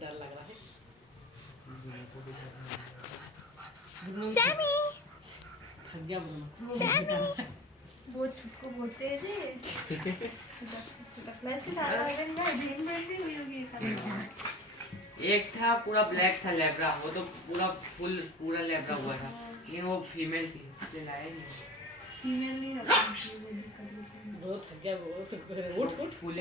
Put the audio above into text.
डर लग रहा है। सैमी थक गया ब्रूनो। सैमी बहुत छुटको बहुत तेज है। मैं इसके साथ अगर मैं ड्रीम भी हुई होगी। एक था पूरा ब्लैक था लेब्रा, वो तो पूरा लेब्रा हुआ था, लेकिन वो फीमेल थी इसलिए लाया नहीं। फीमेल नहीं रखा, बहुत थक गया वो। उठ फुल